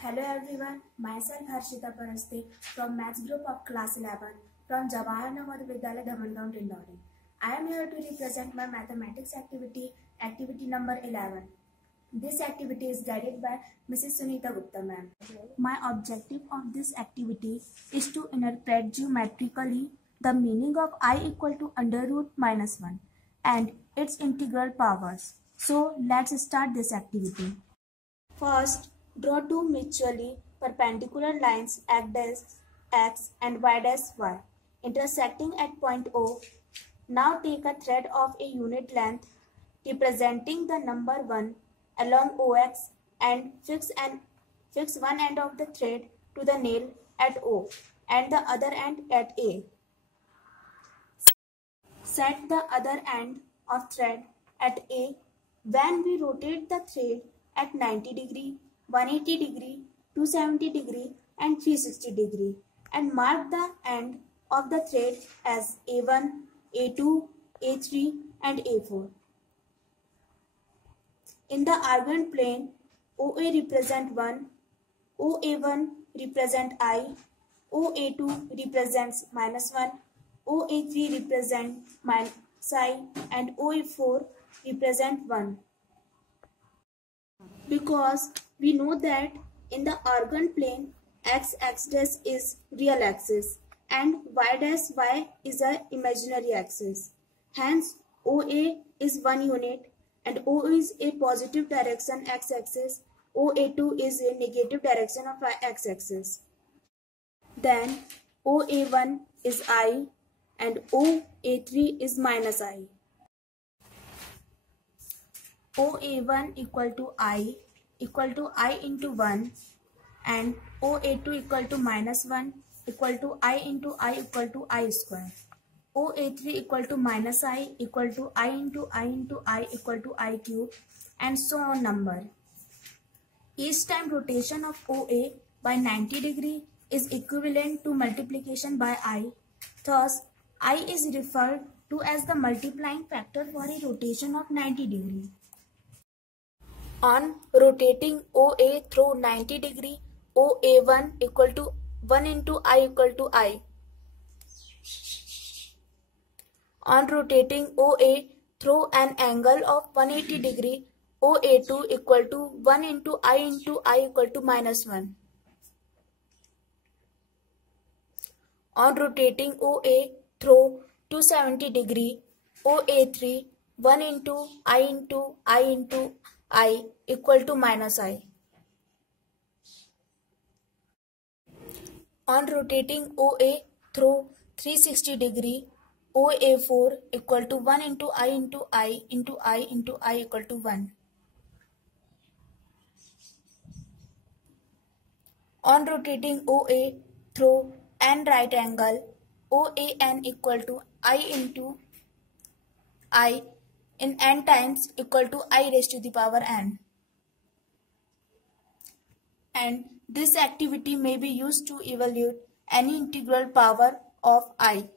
Hello everyone, myself Harshita Paraste from Maths Group of Class 11 from Jawahar Navodaya Vidyalaya, Dhamangaon, Tindori. I am here to represent my mathematics activity number 11. This activity is guided by Mrs. Sunita Gupta ma'am. My objective of this activity is to interpret geometrically the meaning of I equal to under root minus 1 and its integral powers. So let's start this activity. First, draw two mutually perpendicular lines x and y, intersecting at point O. Now take a thread of a unit length representing the number 1 along OX and fix one end of the thread to the nail at O and the other end at A. Set the other end of thread at A. When we rotate the thread at 90 degree, 180 degree, 270 degree and 360 degree and mark the end of the thread as A1, A2, A3 and A4. In the argument plane, OA represent 1, OA1 represent I, OA2 represents minus 1, OA3 represent minus I and OA4 represent 1. Because we know that in the argument plane, x dash is real axis and y is an imaginary axis. Hence, OA is 1 unit and O is a positive direction x-axis, OA2 is a negative direction of x-axis. Then OA1 is I and OA3 is minus I. OA1 equal to I into 1 and OA2 equal to minus 1 equal to I into I equal to I square. OA3 equal to minus I equal to I into I equal to I cube and so on number. Each time rotation of OA by 90 degree is equivalent to multiplication by I. Thus, I is referred to as the multiplying factor for a rotation of 90 degree. On rotating OA through 90 degree, OA1 equal to 1 into I equal to I. On rotating OA through an angle of 180 degree, OA2 equal to 1 into I equal to minus 1. On rotating OA through 270 degree, OA3 1 into I equal to minus I. On rotating OA through 360 degree, OA4 equal to 1 into I equal to 1. On rotating OA through n right angle, OAN equal to I into I in n times equal to I raised to the power n. And this activity may be used to evaluate any integral power of I.